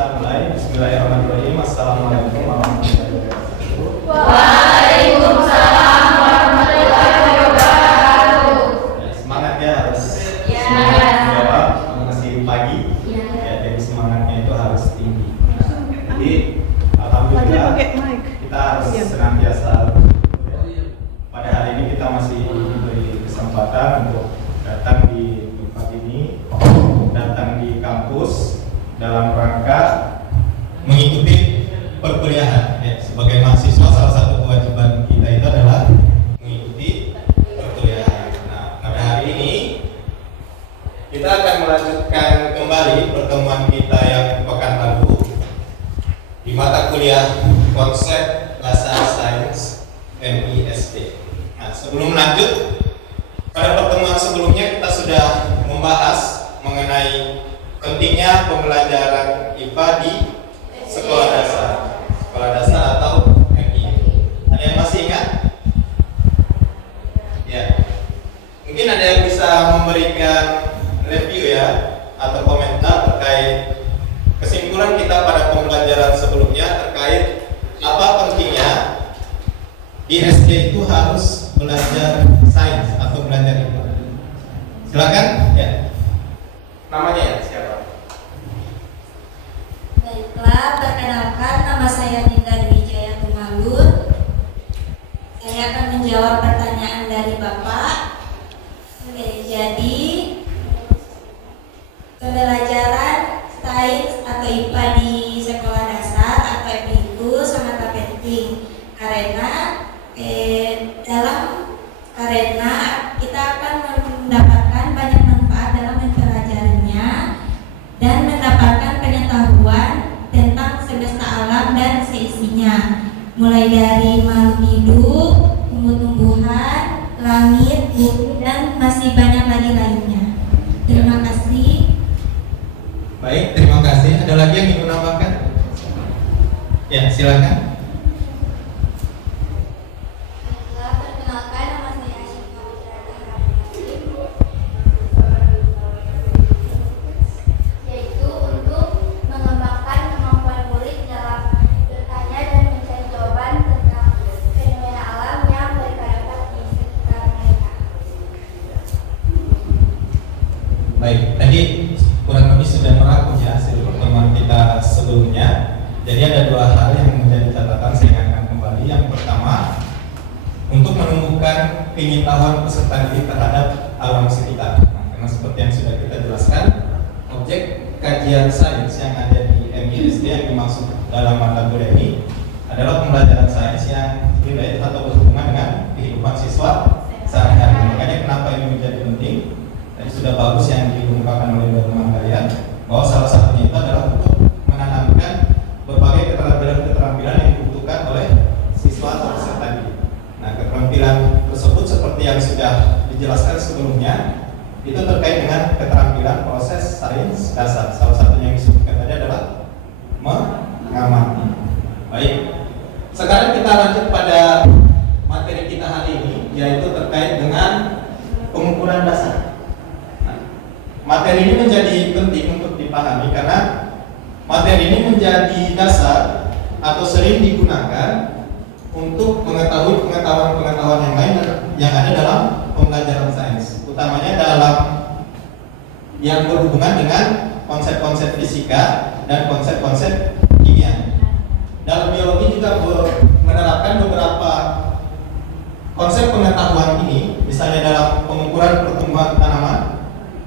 kita mulai. Bismillahirrahmanirrahim. Assalamualaikum warahmatullahi wabarakatuh. Waalaikumsalam warahmatullahi wabarakatuh. Semangat ya, harus Ya. jawab masih pagi. Ya. Ya, jadi semangatnya itu harus tinggi. Jadi alhamdulillah kita harus senantiasa pada hari ini kita masih diberi kesempatan untuk datang di tempat ini, datang di kampus dalam rangka mengikuti perkuliahan. Ya, sebagai mahasiswa salah satu kewajiban kita itu adalah mengikuti perkuliahan. Nah, pada hari ini kita akan melanjutkan kembali pertemuan kita yang pekan lalu di mata kuliah konsep dasar sains MISD. Nah, sebelum lanjut, pada pertemuan sebelumnya kita sudah membahas mengenai pentingnya pembelajaran IPA di sekolah dasar atau MI. Ada yang masih ingat? Ya, mungkin ada yang bisa memberikan review ya atau komentar terkait kesimpulan kita pada pembelajaran sebelumnya terkait apa pentingnya di SD itu harus belajar sains atau belajar IPA. Silakan ya. Namanya ya siapa? Baiklah, perkenalkan nama saya Dinda Dwi Jaya Tumalun. Saya akan menjawab pertanyaan dari Bapak. Oke, jadi pembelajaran sains atau IPA di sekolah dasar atau MI itu sangat penting karena kita akan mendapatkan banyak manfaat dalam mempelajarinya dan mendapatkan pengetahuan tentang semesta alam dan seisinya, mulai dari makhluk hidup, tumbuh-tumbuhan, langit, bumi, dan masih banyak lagi lainnya. Terima kasih. Baik, terima kasih. Ada lagi yang ingin menambahkan? Ya, silakan. Perkenalkan, nama saya Asyifa Putra Rahim, yaitu untuk mengembangkan kemampuan murid dalam bertanya dan mencari jawaban tentang fenomena alam yang terdapat di sekitar mereka. Baik, tadi kurang lebih sudah merangkum ya hasil pertemuan kita sebelumnya. Jadi ada dua hal yang menjadi catatan saya ingatkan kembali. Yang pertama, untuk menumbuhkan pengetahuan peserta didik terhadap alam sekitar. Nah, karena seperti yang sudah kita jelaskan, objek kajian sains yang ada di MISD yang dimaksud dalam mata kuliah ini adalah pembelajaran sains yang relate atau berhubungan dengan kehidupan siswa sehari-hari. Makanya kenapa ini menjadi penting? Tadi sudah bagus yang dikemukakan oleh teman kalian bahwa salah satunya itu adalah untuk menanamkan berbagai keterampilan yang dibutuhkan oleh siswa atau peserta didik. Nah, keterampilan tersebut seperti yang sudah dijelaskan sebelumnya itu terkait dengan keterampilan proses sains dasar. Salah satunya yang disebutkan tadi adalah mengamati. Baik, sekarang kita lanjut pada materi kita hari ini, yaitu terkait dengan pengukuran dasar. Materi ini menjadi penting untuk dipahami karena materi ini menjadi dasar atau sering digunakan untuk mengetahui pengetahuan-pengetahuan yang lain yang ada dalam pembelajaran sains, utamanya dalam yang berhubungan dengan konsep-konsep fisika dan konsep-konsep kimia. Dalam biologi juga menerapkan beberapa konsep pengetahuan ini, misalnya dalam pengukuran pertumbuhan tanaman,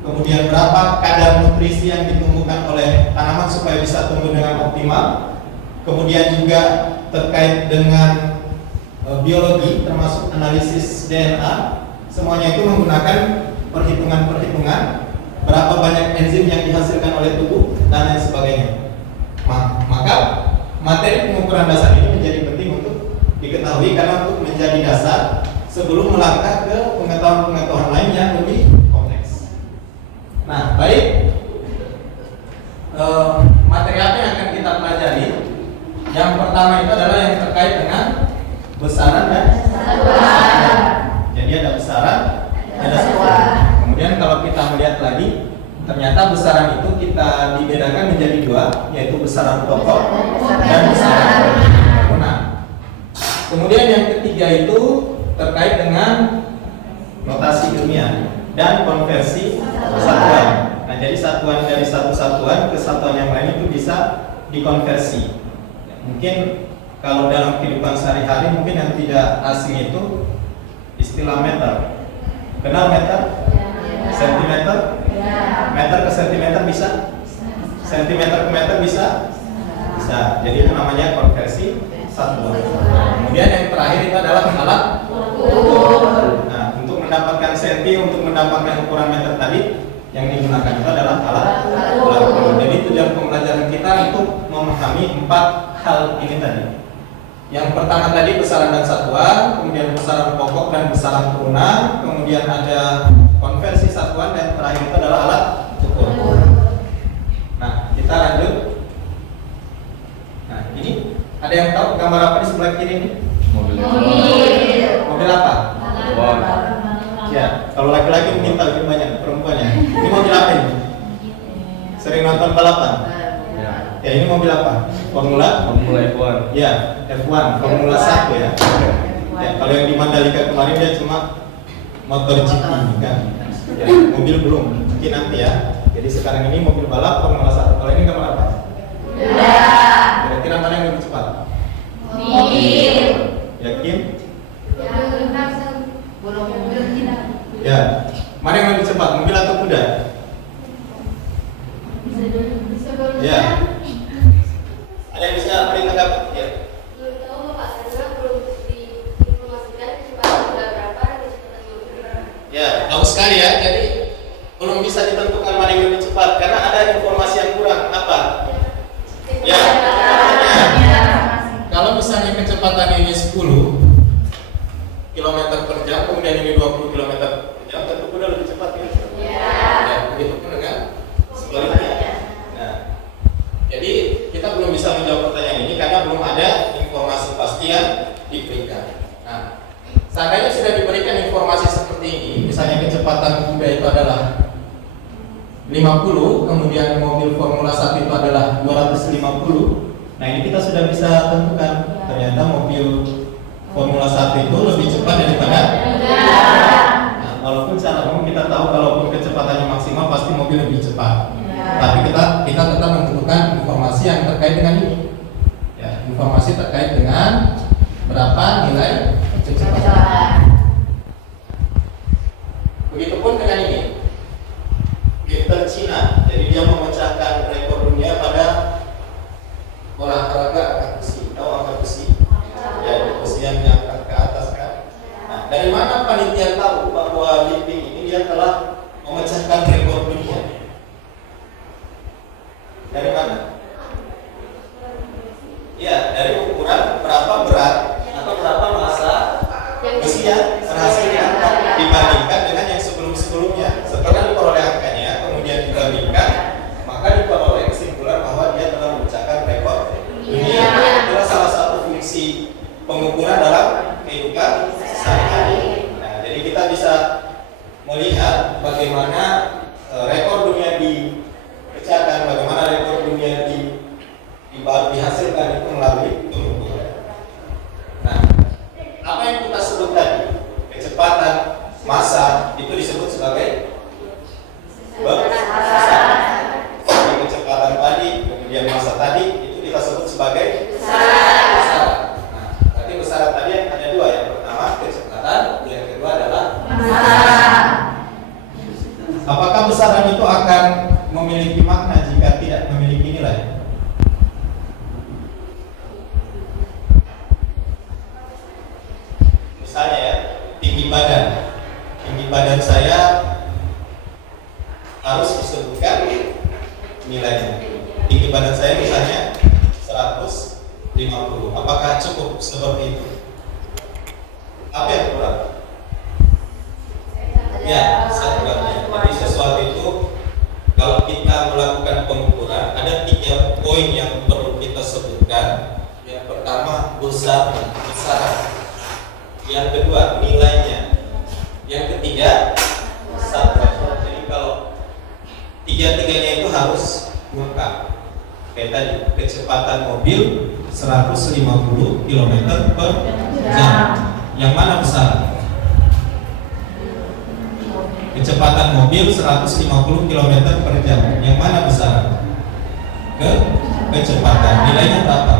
kemudian berapa kadar nutrisi yang ditumbuhkan oleh tanaman supaya bisa tumbuh dengan optimal. Kemudian juga terkait dengan biologi termasuk analisis DNA. Semuanya itu menggunakan perhitungan-perhitungan berapa banyak enzim yang dihasilkan oleh tubuh dan lain sebagainya. Maka materi pengukuran dasar ini menjadi penting untuk diketahui karena untuk menjadi dasar sebelum melangkah ke pengetahuan-pengetahuan lain yang lebih kompleks. Nah, baik, materi apa yang akan kita pelajari? Yang pertama itu adalah yang terkait dengan besaran dan satuan. Jadi ada besaran, ada satuan. Kemudian kalau kita melihat lagi, ternyata ternyata besaran itu kita dibedakan menjadi dua, yaitu besaran pokok dan besaran turunan. Kemudian yang ketiga itu terkait dengan notasi ilmiah dan konversi satuan. Nah, jadi satuan dari satu satuan ke satuan yang lain itu bisa dikonversi. Mungkin kalau dalam kehidupan sehari-hari mungkin yang tidak asing itu istilah meter. Kenal meter? Sentimeter? Meter ke sentimeter bisa? Sentimeter ke meter bisa? Bisa. Jadi itu namanya konversi satuan. Kemudian yang terakhir itu adalah alat ukur. Nah, untuk mendapatkan senti, untuk mendapatkan ukuran meter tadi, yang digunakan itu adalah alat ukur. Jadi tujuan pembelajaran kita untuk memahami 4 hal ini tadi. Yang pertama tadi besaran dan satuan, kemudian besaran pokok dan besaran turunan, kemudian ada konversi satuan, dan terakhir itu adalah alat ukur. Nah, kita lanjut. Nah, ini ada yang tahu gambar apa di sebelah kiri ini? Mobil. Mobil apa? Ya, kalau laki-laki mungkin tahu, lebih banyak perempuannya. Ini mobil apa ini? Sering nonton balapan? Ya, ini mobil apa? Formula F1. Ya, F1, Formula 1 ya. Ya, kalau yang di Mandalika kemarin dia cuma motor GP kan. Ya, mobil belum, mungkin nanti ya. Jadi sekarang ini mobil balap Formula 1. Kalau ini gambar apa? Kira-kira mana yang lebih cepat? Yakin? Ya. Mana yang lebih cepat, mobil atau kuda? Ya. Ada yang bisa beri tanggapan? Ya. Ya, tahu sekali ya. Jadi belum bisa ditentukan mana yang lebih cepat karena ada informasi yang kurang. Apa? Ya. Kalau misalnya kecepatan ini 10 km per jam, kemudian ini 20 km per jam, tentu kuda lebih cepat ya. Ya, begitu pun dengan sebaliknya. Nah, jadi kita belum bisa menjawab pertanyaan ini karena belum ada informasi pasti yang diberikan. Nah, seandainya sudah diberikan informasi seperti ini, misalnya kecepatan kuda itu adalah 50, kemudian mobil Formula 1 itu adalah 250. Nah, ini kita sudah bisa tentukan ternyata mobil Formula 1 itu lebih cepat daripada. Nah, walaupun secara umum kita tahu kalaupun kecepatannya maksimal pasti mobil lebih cepat. Tapi kita tetap membutuhkan informasi yang terkait dengan ini. Ya, informasi terkait dengan berapa nilai kecepatan. Begitupun dengan ini. Gifter Cina, jadi dia memecahkan rekor dunia pada olahraga angkat besi. Tahu angkat besi? Ya, besi yang diangkat ke atas kan. Nah, dari mana panitia tahu bahwa lifting ini dia telah memecahkan rekor dunia? Dari mana? Ya, dari ukuran berapa berat atau berapa massa besi yang berhasil diangkat dibandingkan dengan yang sebelum-sebelumnya. Setelah diperoleh angkanya, kemudian dibandingkan, maka diperoleh kesimpulan bahwa dia telah memecahkan rekor dunia. Itulah salah satu fungsi pengukuran dalam kehidupan sehari-hari. Nah, jadi kita bisa melihat bagaimana rekor dunia dipecahkan, bagaimana rekor dunia dihasilkan itu melalui pengukuran. Nah, apa yang kita sebut tadi, kecepatan, massa, itu disebut sebagai besaran. Jadi kecepatan tadi, kemudian massa tadi, itu kita sebut sebagai besaran. Nah, berarti besaran tadi ada dua. Yang pertama kecepatan, yang kedua adalah massa. Apakah besaran itu akan memiliki makna jika tidak memiliki nilai? Misalnya ya, tinggi badan saya harus disebutkan nilainya. Tinggi badan saya misalnya 150. Apakah cukup seperti itu? Apa yang kurang? Ya, satuannya. Jadi sesuatu itu kalau kita melakukan pengukuran ada 3 poin yang perlu kita sebutkan. Yang pertama besaran. Yang kedua nilainya. Yang ketiga satuan. Jadi kalau 3 tiga-tiganya itu harus lengkap. Kayak tadi, kecepatan mobil 150 km per jam. Yang mana besar? Kecepatan mobil 150 km per jam. Yang mana besar? Kecepatan. Nilainya berapa?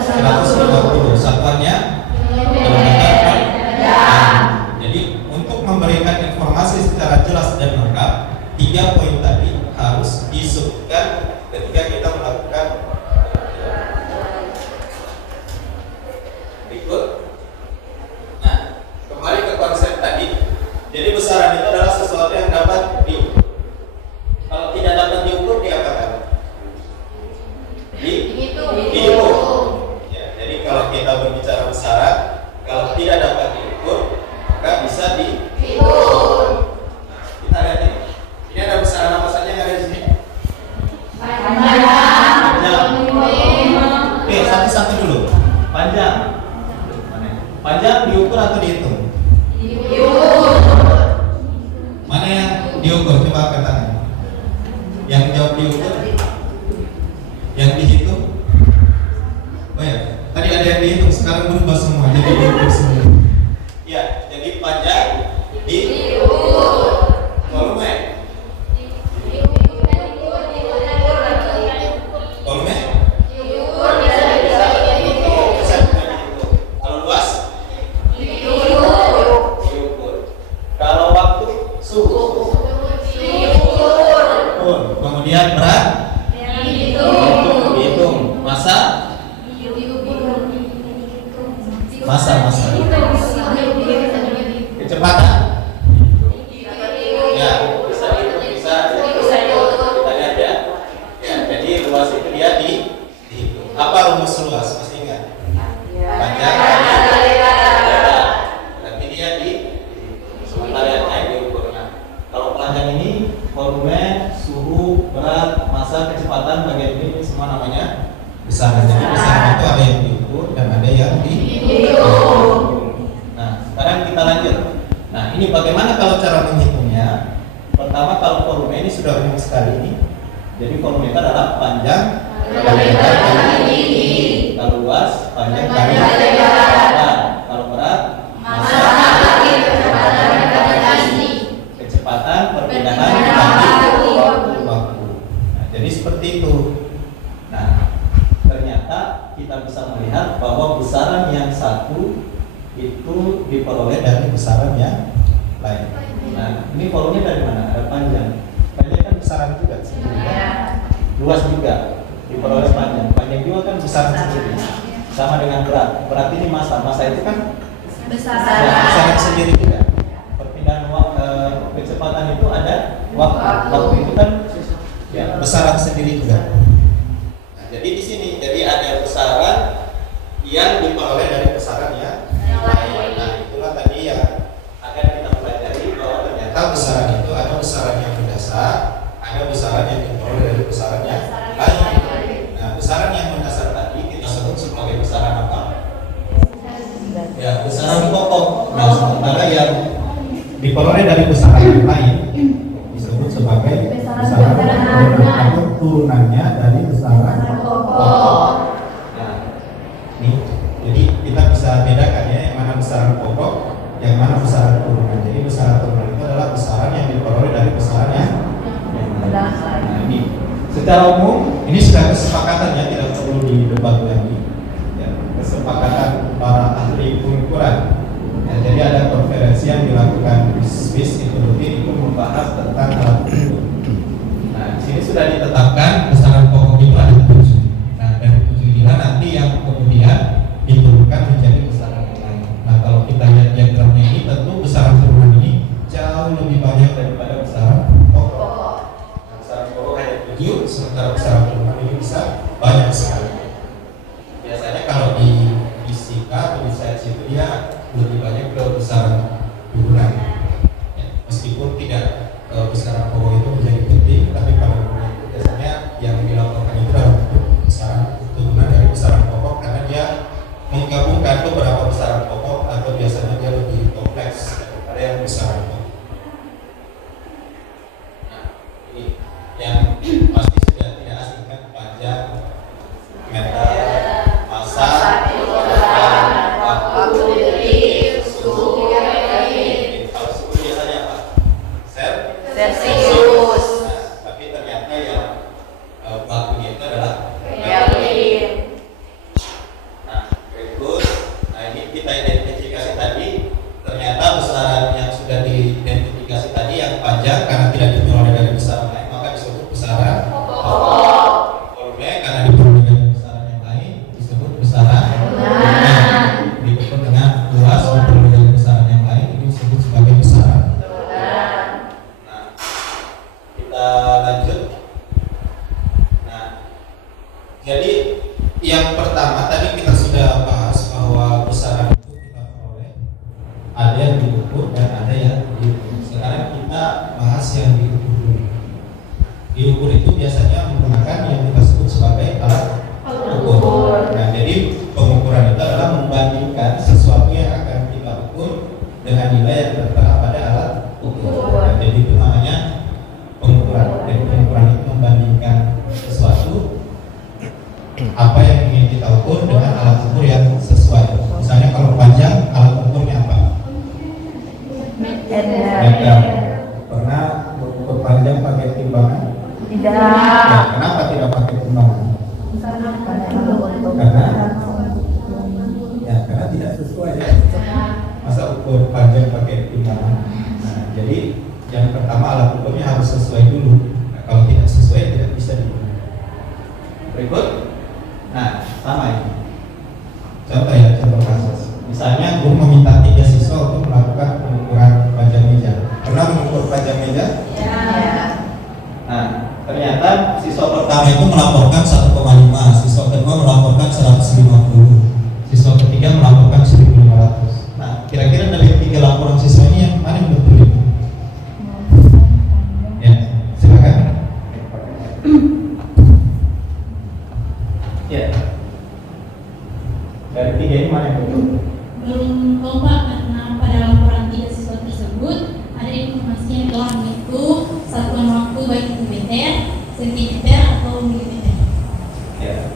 150. Satuannya kilometer per jam. Jadi untuk memberikan informasi secara jelas dan lengkap, 3 poin tadi harus disebutkan ketika kita melakukan berikut. Nah, kembali ke konsep tadi. Jadi besaran itu adalah sesuatu yang dapat diukur. Kalau tidak dapat diukur, diapakan? Diukur. Ya, jadi kalau kita berbicara besaran, kalau tidak dapat diukur, maka bisa diukur. Nah, kita lihat ini. Ini ada besaran apa saja yang ada di sini? Panjang. Oke, satu-satu dulu. Panjang. Panjang diukur atau dihitung? Diukur. Mana yang diukur? Coba angkat tangan. Yang jawab diukur? Yang dihitung? Oh ya, tadi ada yang dihitung, sekarang berubah semua jadi diukur semua. Ya, jadi panjang diukur. Volume? Volume? Kalau luas? Diukur. Kalau waktu? Suhu? Kemudian berat? Dihitung. Masa? Masa. Kecepatan? Ya, bisa dihitung. Kita lihat ya. Ya, jadi luas itu dia dihitung. Apa rumus luas? Masih ingat? Panjang kali lebar. Berarti dia sementara yang naik diukurnya. Kalau panjang ini volume, suhu, berat, masa, kecepatan, bagian ini semua namanya besaran. Jadi besaran itu ada yang diukur dan ada yang dihitung. Nah, sekarang kita lanjut. Nah, ini bagaimana kalau cara menghitungnya? Pertama, kalau volume ini sudah umum sekali ini. Jadi volume itu adalah panjang kali lebar kali tinggi. Kalau luas, panjang kali lebar. Kalau berat, massa kali kecepatan tinggi. Kecepatan perpindahan kali waktu. Nah, jadi seperti itu. Nah, ternyata kita bisa melihat bahwa besaran yang satu itu diperoleh dari besaran yang lain. Nah, ini volume dari mana? Ada panjang. Panjang kan besaran juga sendiri. Luas juga diperoleh panjang. Panjang juga kan besaran sendiri. Sama dengan berat. Berat ini massa. Massa itu kan besaran sendiri juga. Perpindahan kecepatan itu ada waktu. Waktu itu kan ya besaran sendiri juga. Nah, jadi di sini ada besaran yang diperoleh dari besaran yang lain. Nah, itulah tadi yang akan kita pelajari bahwa ternyata besaran itu ada besaran yang mendasar, ada besaran yang diperoleh dari besaran yang lain. Nah, besaran yang mendasar tadi kita sebut sebagai besaran apa? Ya, besaran pokok. Nah, sementara yang diperoleh dari besaran yang lain disebut sebagai besaran atau turunannya dari besaran pokok. Nah, nih, jadi kita bisa bedakan ya yang mana besaran pokok, yang mana besaran turunan. Jadi besaran turunan itu adalah besaran yang diperoleh dari besaran yang lain. Nah, ini secara umum ini sudah kesepakatan ya, tidak perlu didebat lagi. Ya, kesepakatan para ahli pengukuran. Ya, jadi ada konferensi yang dilakukan di Swiss itu rutin itu meter, massa, kilogram, waktu detik, suhu. Kalau suhu biasanya apa? Celsius. Nah, tapi ternyata yang waktunya itu adalah Kelvin. Nah, berikut. Nah, ini kita identifikasi tadi. Ternyata besaran yang sudah diidentifikasi tadi yang panjang karena tidak diperoleh dari besaran lain, maka disebut besaran pokok. Volume karena diperoleh dari besaran yang lain disebut besaran bulan. Diukur dengan luas diperoleh dari besaran yang lain ini disebut sebagai besaran bulan. Nah, kita lanjut. Nah, jadi yang pertama tadi kita sudah bahas bahwa besaran itu kita peroleh ada yang diukur dan ada yang diukur. Sekarang kita bahas yang diukur dulu. Diukur itu biasanya menggunakan yang kita sebut sebagai alat ukur. Nah, jadi pengukuran itu adalah membandingkan sesuatu yang akan kita ukur dengan nilai yang tertera pada alat ukur. Nah, jadi itu namanya pengukuran. Jadi pengukuran itu membandingkan sesuatu apa yang ingin kita ukur dengan alat ukur yang sesuai. Misalnya kalau panjang, alat ukurnya apa? Meter. Pernah ukur panjang pakai timbangan? Tidak. Ya, kenapa tidak pakai timbangan? Karena tidak sesuai ya. Masa ukur panjang pakai timbangan? Nah, jadi yang pertama alat ukurnya harus sesuai dulu. Nah, kalau tidak sesuai tidak bisa digunakan. Berikut. Nah, sama ini. Contoh ya, contoh kasus. Misalnya guru meminta 3 siswa untuk melakukan pengukuran panjang meja. Pernah mengukur panjang meja? Ya. Nah, ternyata siswa pertama itu melaporkan 1,5, siswa kedua melaporkan 150, siswa ketiga melaporkan 1.500. Nah, kira-kira dari 3 laporan siswa ini yang mana yang betul? Ya, silakan. Ya. Dari 3 ini mana yang betul? Belum kompak karena pada laporan 3 siswa tersebut ada informasi yang telah menghitung satuan waktu baik itu meter, sentimeter atau milimeter. Ya.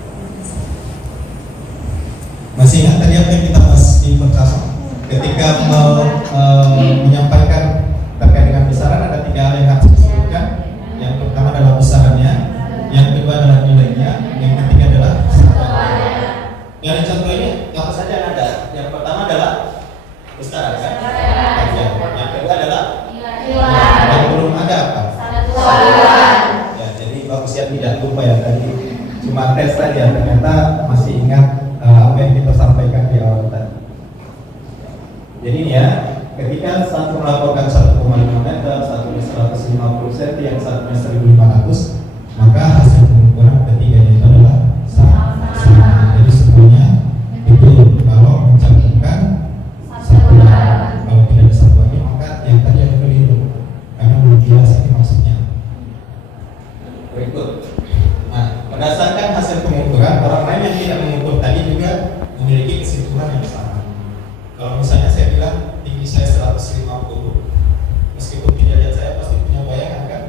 Masih ingat tadi apa yang kita bahas di pertama? Ketika menyampaikan terkait dengan besaran ada 3 hal yang harus disebutkan. Yang pertama adalah besarannya, yang kedua adalah nilainya, yang ketiga adalah satuannya. Dari contoh ini apa saja yang ada? Yang pertama adalah besaran kan? Panjang. Yang kedua adalah nilai. Yang belum ada apa? Satuan. Ya, jadi bagus ya tidak lupa ya tadi. Cuma tes tadi ya, ternyata masih ingat apa yang kita sampaikan di awal tadi. Jadi ini ya, ketika satu melaporkan 1,5 meter, satunya 150 cm, yang satunya 1.500, maka hasil pengukuran ketiganya itu adalah sama. Jadi semuanya betul kalau mencantumkan satuan. Kalau tidak ada satuannya maka yang tadi ada keliru karena belum jelas ini maksudnya. Berikut. Nah, berdasarkan hasil pengukuran, orang lain yang tidak mengukur tadi juga memiliki kesimpulan yang sama. Kalau misalnya saya bilang tinggi saya 150, meskipun tidak lihat saya pasti punya bayangan kan?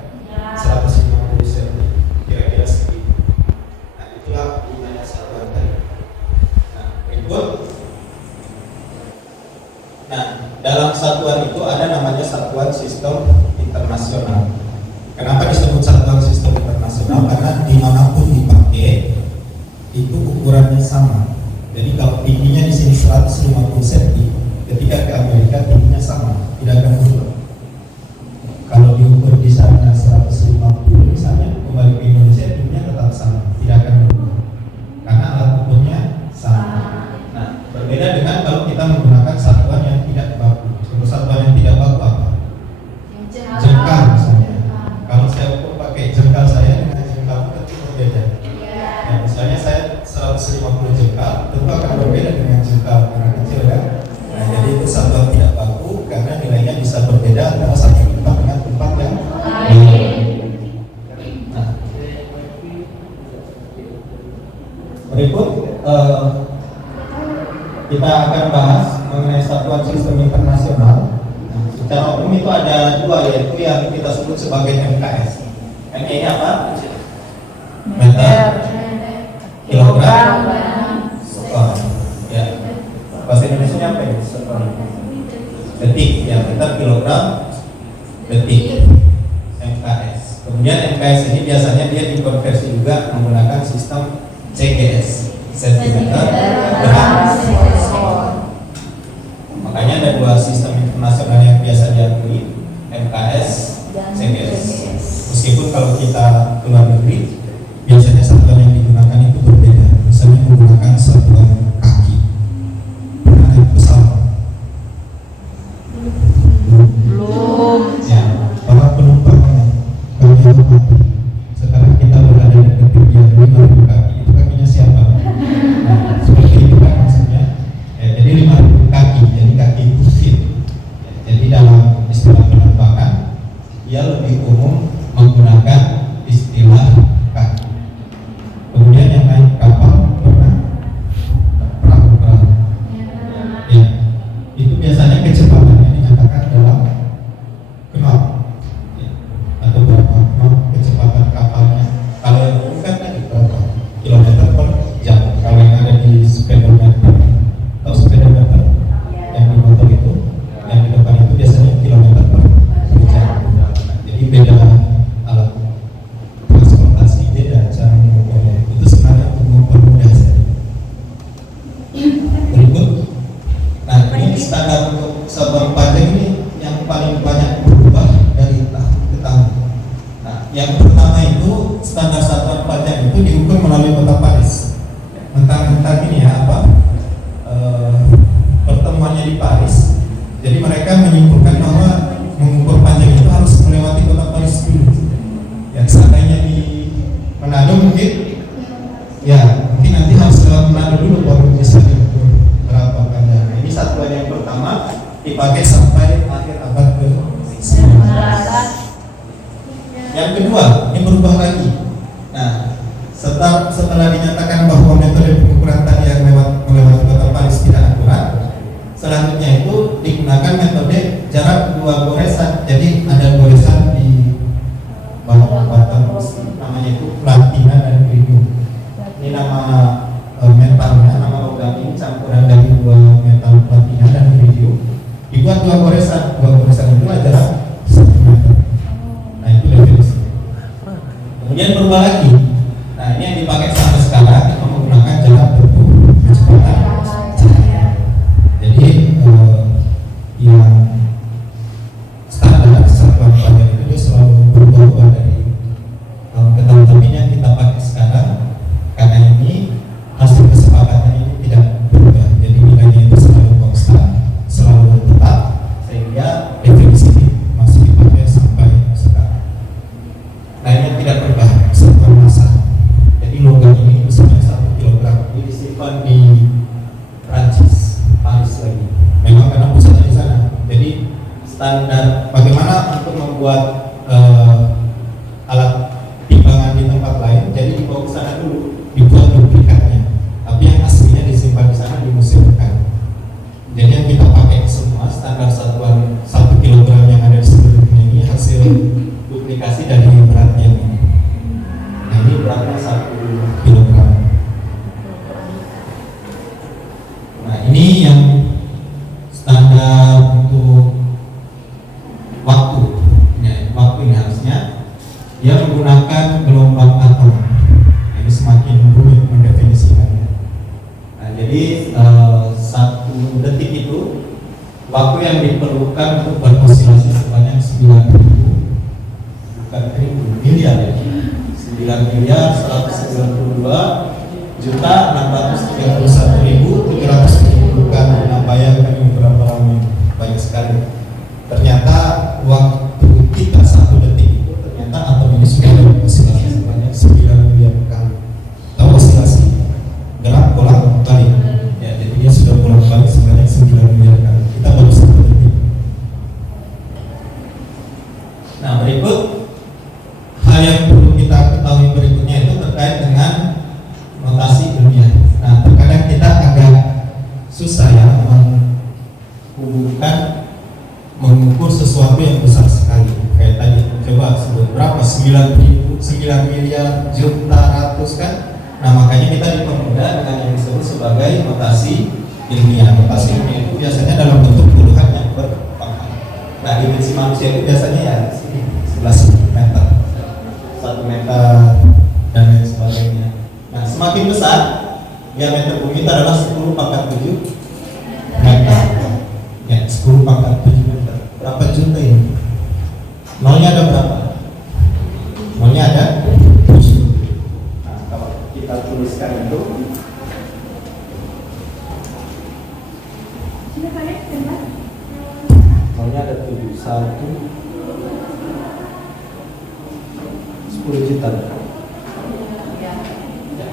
150 cm, kira-kira segitu. Nah, itulah gunanya satuan tadi. Nah, berikut. Nah, dalam satuan itu ada namanya satuan sistem internasional. Kenapa disebut satuan sistem internasional? Karena dimanapun dipakai itu ukurannya sama. Jadi kalau tingginya di sini 150 cm, ketika ke Amerika tingginya sama, tidak akan berubah. Kalau diukur di sana 150 misalnya, kembali ke Indonesia tingginya tetap sama, tidak akan berubah. Karena alat ukurnya sama. Nah, berbeda dengan kalau kita menggunakan satuan yang tidak baku. Untuk satuan yang tidak baku apa? Jengkal misalnya. Kalau saya ukur pakai jengkal saya dengan jengkal tentu berbeda. Ya, misalnya saya 150 jengkal, tentu akan berbeda dengan jengkal karena kecil kan. Nah, jadi itu satuan tidak baku karena nilainya bisa berbeda antara satu tempat dengan tempat yang lain. Nah, berikut kita akan bahas mengenai satuan sistem internasional. Nah, secara umum itu ada 2, yaitu yang kita sebut sebagai MKS. MK ini apa? Meter, kilogram, menggunakan sistem CGS, Centimeter Gram Sensor. Makanya ada dua sistem internasional yang biasa diakui, MKS, CGS. Meskipun kalau kita ke luar negeri, biasanya satuan yang digunakan itu berbeda. Misalnya menggunakan satuan kaki. Pernah naik pesawat? Belum. Ya, para penumpang kami itu mati. Sekarang kita berada di ketinggian 5.000 kaki. Itu kakinya siapa? Nah, seperti itu kan maksudnya. Jadi 5.000 kaki, jadi kaki itu fit. Jadi dalam istilah penerbangan, dia lebih umum menggunakan istilah kaki. Kemudian yang naik kapal pernah perahu. Ya, itu biasanya kecepatannya dinyatakan dalam knot, ya, atau berapa knot kecepatan kapalnya. Kalau yang umum kan tadi berapa kilometer per jam. Kalau yang ada di speedometer atau speedometer yang di motor itu, yang di depan itu biasanya kilometer per jam. Jadi beda alat transportasi, beda cara mengukurnya. Itu sebenarnya untuk mempermudah saja. Berikut, nah ini standar untuk satuan pajak ini yang paling banyak berubah dari tahun ke tahun. Nah, yang pertama itu standar satuan pajak itu diukur melalui kota Paris. Mentang-mentang ini ya apa? Pertemuannya di Paris. Jadi mereka menyimpulkan bahwa mengukur pajak itu harus melewati kota Paris dulu. Yang seandainya di Manado mungkin, ya mungkin nanti harus lewat Manado dulu baru bisa diukur berapa pajak. Nah, ini satuan yang pertama dipakai sampai akhir abad ke-19. Yang kedua, ini berubah lagi. Nah, setelah dinyatakan bahwa metode pengukuran tadi yang melewati kota Paris tidak akurat, selanjutnya itu digunakan metode jarak dua goresan. Jadi ada goresan di bawah bottom, namanya itu platina dan iridium. Ini nama metalnya, nama logam ini campuran dari dua metal platina dan iridium. Dibuat dua goresan itu jarak 1 meter. Nah itu definisi. Kemudian berubah lagi. Nah ini yang dipakai sampai sekarang itu menggunakan jarak tempuh kecepatan cahaya. Jadi yang standar satuan pajak itu dia selalu berubah-ubah dari tahun ke tahun. Tapi yang kita pakai sekarang karena ini hasil kesepakatan ini tidak berubah. Jadi nilainya itu selalu konstan, selalu tetap, sehingga definisi ini masih dipakai sampai sekarang. Nah ini yang tidak berubah satuan massa. Jadi logam ini besarnya 1 kilogram. Ini disimpan di Prancis, Paris lagi. Memang karena pusatnya di sana. Jadi standar bagaimana untuk membuat alat timbangan di tempat lain, jadi dibawa ke sana dulu, dibuat duplikatnya. Tapi yang aslinya disimpan di sana di museum kan. Jadi yang kita pakai semua standar satuan 1 kilogram yang ada di seluruh dunia ini hasil duplikasi dari beratnya ini. Nah ini beratnya 1 kilogram. Nah ini yang standar untuk waktu. Waktu ini harusnya dia menggunakan gelombang atom. Nah, ini semakin rumit mendefinisikannya. Nah, jadi 1 detik itu waktu yang diperlukan untuk berosilasi sebanyak 9.000, bukan 1.000, miliar ya. 9.631.771.770 kali. Nah, bayangkan ini berapa lama, banyak sekali. Ternyata waktu kita 1 detik itu ternyata atom ini sudah berosilasi sebanyak 9 miliar kali. Tahu osilasi? Gerak bolak balik. Ya, jadi dia sudah bolak balik sebanyak 9 miliar kali. Kita baru 1 detik. Nah, berikut hal yang perlu kita ketahui berikutnya itu terkait dengan notasi ilmiah. Nah, terkadang kita agak susah ya mengukur sesuatu yang besar sekali. Kayak tadi, coba sebut berapa? 9 miliar juta ratus kan? Nah, makanya kita dipermudah dengan yang disebut sebagai notasi ilmiah. Notasi ilmiah itu biasanya dalam bentuk puluhan yang berpangkat. Nah, dimensi manusia itu biasanya ya 11 meter, 1 meter dan lain sebagainya. semakin besar diameter bumi itu adalah 10 pangkat 7 meter. Ya, 10 pangkat 7 meter. Berapa juta ini? Nolnya ada berapa? Nolnya ada 7. Nah, kalau kita tuliskan itu nolnya ada 7, 10 juta.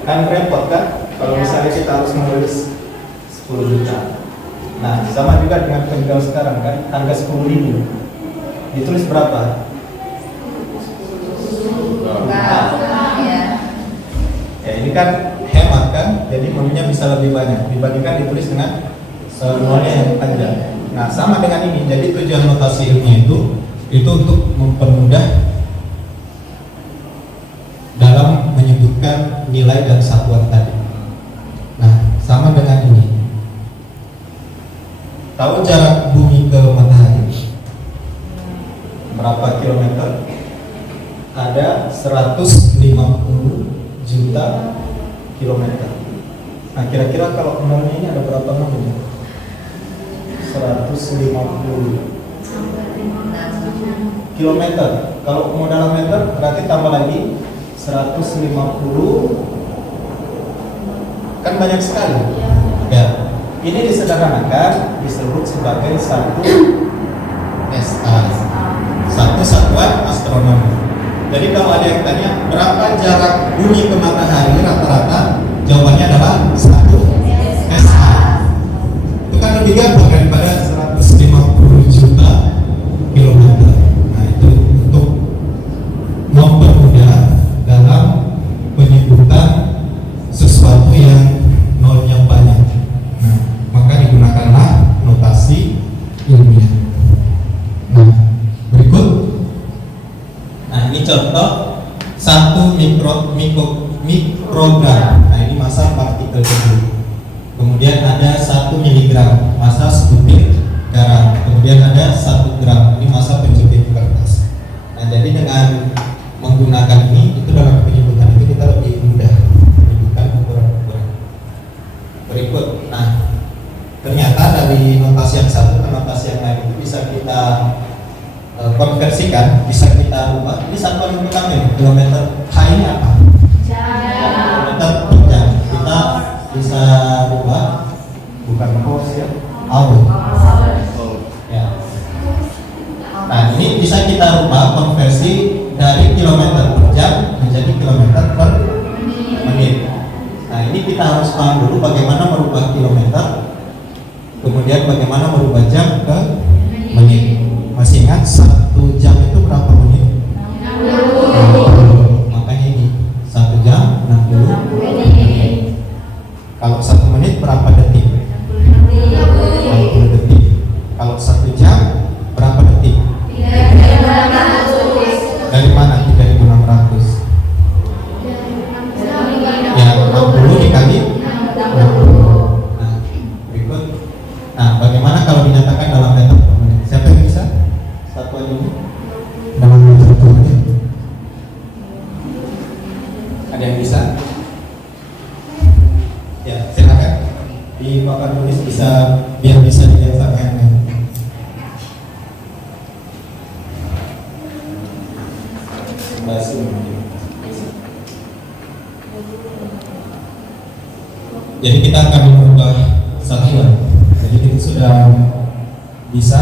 Kan repot kan kalau misalnya kita harus menulis 10 juta. Nah, sama juga dengan tanggal sekarang kan, harga 10.000 ditulis berapa? Ya, ini kan hemat kan, jadi nolnya bisa lebih banyak dibandingkan ditulis dengan nolnya yang panjang. Nah, sama dengan ini, jadi tujuan notasi ilmiah itu untuk mempermudah dalam menyebutkan nilai dan satuan tadi. Nah, sama dengan ini. Tahu jarak bumi ke matahari berapa kilometer? Ada 150 juta kilometer. Nah, kira-kira kalau nolnya ini ada berapa nolnya? 150 kilometer. Kalau mau dalam meter berarti tambah lagi 150, kan banyak sekali. Ya, ini disederhanakan disebut sebagai 1 SA, 1 satuan astronomi. Jadi kalau ada yang tanya berapa jarak bumi ke matahari rata-rata, jawabannya adalah 1 SA. Itu kan lebih gampang daripada 150 juta kilometer. Nah, itu untuk mempermudah dalam penyebutan sesuatu yang nolnya banyak. Nah, maka digunakanlah notasi ilmiah. Nah, berikut. Nah, ini contoh 1 mikrogram. Nah, ini massa partikel debu. Kemudian ada 1 miligram, massa sebutir garam. Kemudian ada 1 gram, ini massa penjepit kertas. Nah, jadi dengan menggunakan ini, itu dalam penyebutan itu kita lebih mudah menyebutkan ukuran-ukuran. Berikut. Nah, ternyata dari notasi yang satu ke notasi yang lain itu bisa kita konversikan, bisa kita ubah. Ini satuan hitungannya, kilometer. H ini apa? Kilometer per jam. Kita bisa ubah, bukan kos ya, hour. Ya. Nah, ini bisa kita ubah konversi dari kilometer per jam menjadi kilometer per menit. Nah, ini kita harus paham dulu bagaimana merubah kilometer, kemudian bagaimana merubah jam ke menit. Masih ingat 1 jam itu berapa menit? 60. Makanya ini 1 jam 60 menit. Kalau 1 menit berapa detik? 60 detik. Kalau 1 jam berapa detik? Dari mana 3.600? Ya, 60 dikali 60. Nah, berikut. Nah, bagaimana kalau dinyatakan dalam meter per menit? Siapa yang bisa? Satuan ini dalam meter per menit. Ada yang bisa? Ya, silakan. Di papan tulis bisa, biar bisa dilihat sama yang lain. Jadi kita akan mengubah satuan. Jadi kita sudah bisa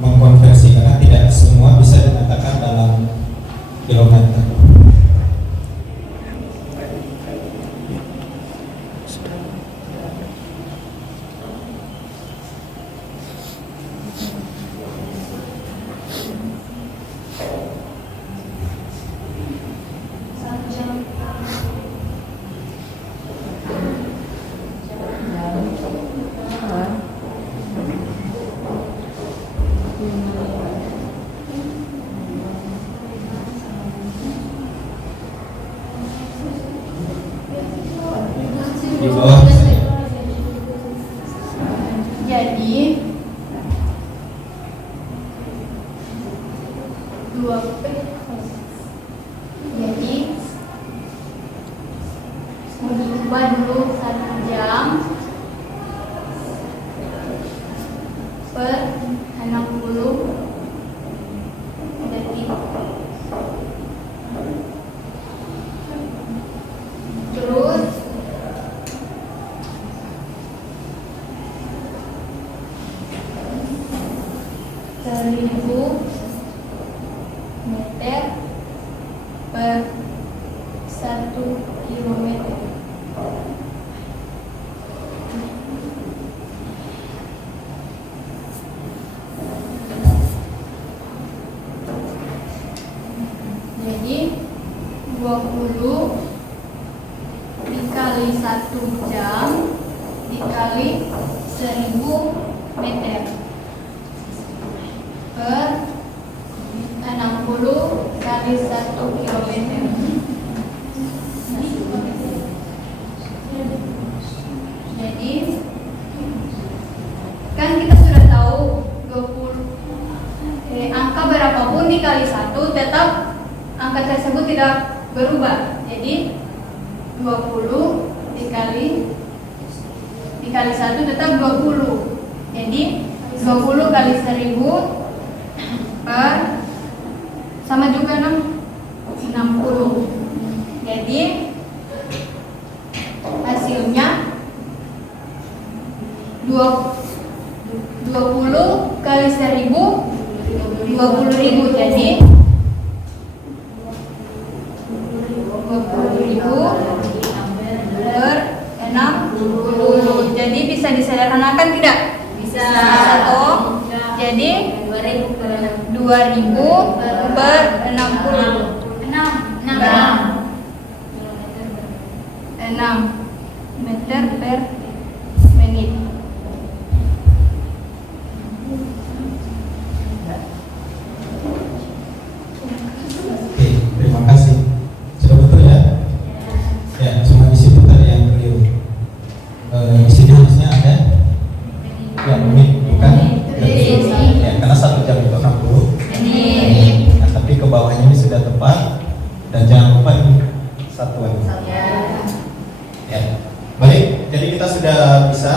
mengkonversi karena tidak semua bisa dinyatakan dalam kilometer. Di bawah. Jadi 2P. Jadi ubah dulu 1 jam per 60 detik. Terus 1000 meter per 1 kilometer. Jadi 20 dikali 1 jam dikali 1000 meter per 60 kali 1 kilometer. Jadi kan kita sudah tahu 20 angka berapapun dikali 1 tetap angka tersebut tidak berubah. Jadi 20 dikali 1 tetap 20. Jadi 20 kali 1000 per sama juga 60. Jadi hasilnya 20 kali 1000 20.000. Jadi 20.000 per 60. Jadi bisa disederhanakan tidak? Bisa. Toh? Jadi 2000 per 60. 6 meter per menit. Oke, terima kasih. Sudah betul ya? Ya, cuma isi putar yang keliru. Di sini harusnya ada yang menit, bukan? Ya, karena 1 jam itu 60 menit. Nah, tapi ke bawahnya ini sudah tepat. Dan jangan lupa ini satuan. Ya, baik. Jadi kita sudah bisa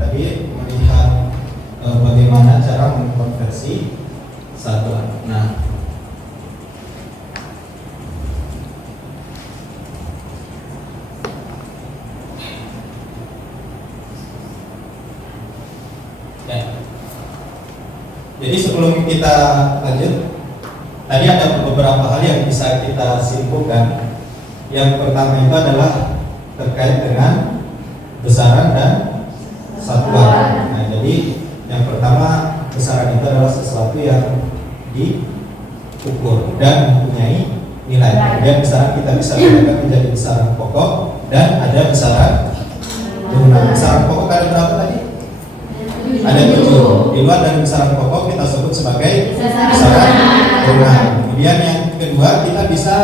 tadi melihat bagaimana cara mengkonversi satuan. Nah, ya. Jadi sebelum kita lanjut, tadi ada beberapa hal yang bisa kita simpulkan. Yang pertama itu adalah terkait dengan besaran dan satuan. Nah, jadi yang pertama, besaran itu adalah sesuatu yang diukur dan mempunyai nilai. Kemudian besaran kita bisa bedakan menjadi besaran pokok dan ada besaran turunan. Besaran pokok ada berapa tadi? Ada 7. Di luar dari besaran pokok kita sebut sebagai besaran turunan. Kemudian yang kedua, kita bisa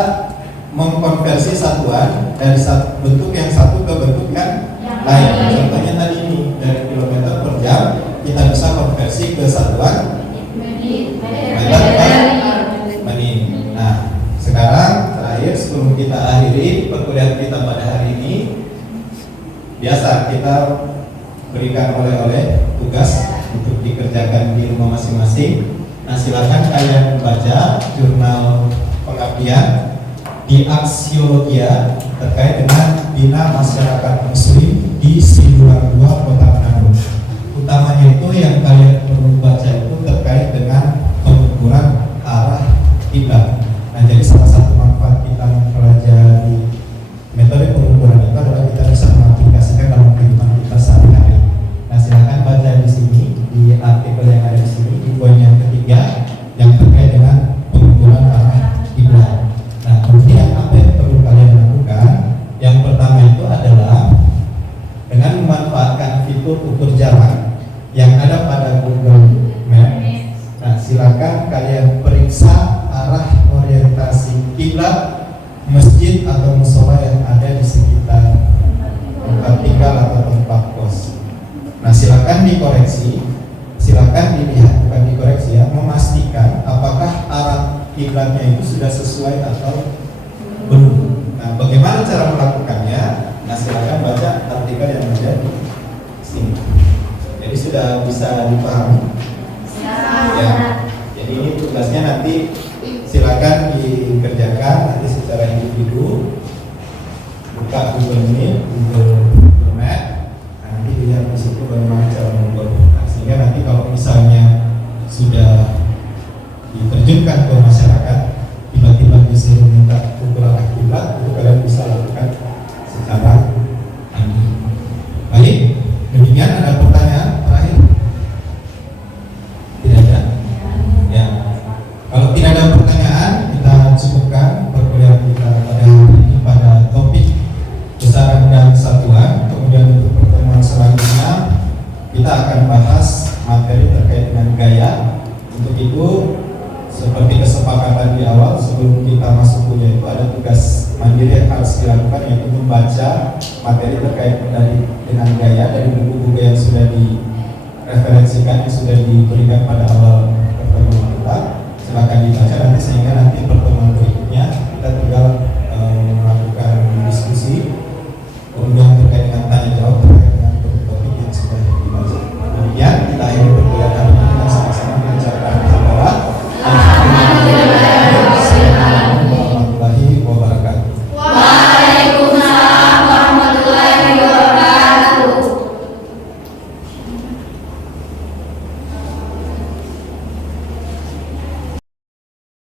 mengkonversi satuan dari bentuk yang satu ke bentuk yang lain. Contohnya tadi ini dari kilometer per jam kita bisa konversi ke satuan meter per menit. Nah, sekarang terakhir sebelum kita akhiri perkuliahan kita pada hari ini, biasa kita berikan oleh-oleh tugas untuk dikerjakan di rumah masing-masing. Nah, silakan kalian membaca jurnal pengabdian di Aksiologia terkait dengan Bina Masyarakat Muslim di Sidoarjo, Kota Manado. Utamanya itu yang kalian perlu baca itu terkait dengan pengukuran arah kiblat. Nah, jadi salah satu manfaat kita mempelajari metode pengukuran itu adalah kita bisa mengaplikasikan dalam kehidupan kita sehari-hari. Nah, silakan baca di sini di artikel yang ada di sini di poin yang ketiga yang terkait dengan pengukuran arah kiblat. Nah, kemudian apa yang perlu kalian lakukan? Yang pertama itu adalah dengan memanfaatkan fitur ukur jarak yang ada pada Google Map. Nah, silakan kalian periksa arah orientasi kiblat masjid atau musola yang ada di sekitar tempat tinggal atau tempat kos. Nah, silakan dikoreksi, silakan dilihat, bukan dikoreksi ya, memastikan apakah arah kiblatnya itu sudah sesuai atau belum. Nah, bagaimana cara melakukannya? bisa dipahami? Ya. Jadi ini tugasnya nanti silakan dikerjakan nanti secara individu. Buka Google Meet, Google Map, nanti dilihat di situ bagaimana cara membuat. Sehingga nanti kalau misalnya sudah diterjunkan ke masyarakat, tiba-tiba disuruh minta ukuran kiblat, itu kalian bisa lakukan secara mandiri. Baik, demikian. Ada pertanyaan terakhir? Tidak ada? Ya. Kalau tidak ada pertanyaan, kita cukupkan perkuliahan kita pada hari ini pada topik besaran dan satuan. Kemudian untuk pertemuan selanjutnya kita akan bahas materi terkait dengan gaya. Untuk itu, seperti kesepakatan di awal, sebelum kita masuk kuliah itu ada tugas mandiri yang harus dilakukan, yaitu membaca materi terkait dengan gaya dari buku-buku yang sudah direferensikan, yang sudah diberikan pada awal pertemuan kita. Silakan dibaca nanti, sehingga nanti